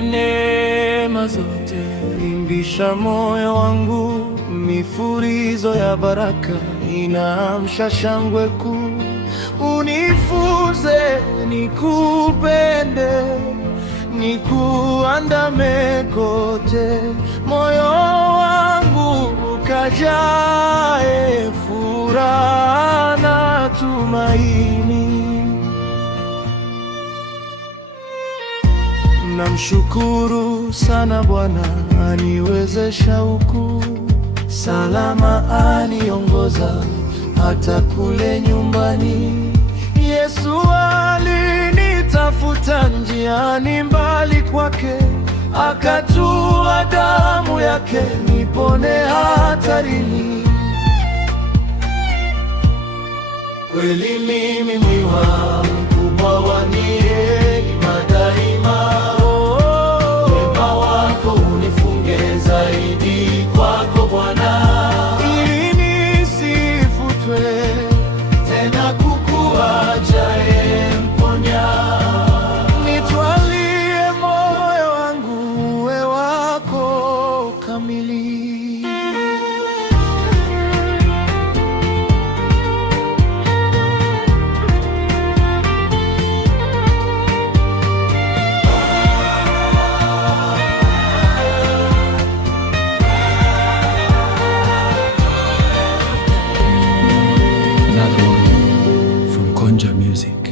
ya neema zote. Imbisha moyo wangu, mifurizo ya baraka inaamsha shangwe kuu. Unifunze nikupende, nikuandame kote, moyo wangu ukajae furaha na tumaini. Namshukuru sana Bwana, aniwezesha huku salama, aniongoza hata kule nyumbani. Yesu alinitafuta njiani, mbali kwake akatua damu yake, nipone hatarini. Kweli mimi mwiwa mkubwa wa neema daima, wema wako unifunge zaidi kwako Bwana, ili nisifutwe tena kukuachaye mponya. Nitwalie moyo wangu uwe wako kamili. Another one from Konja Music.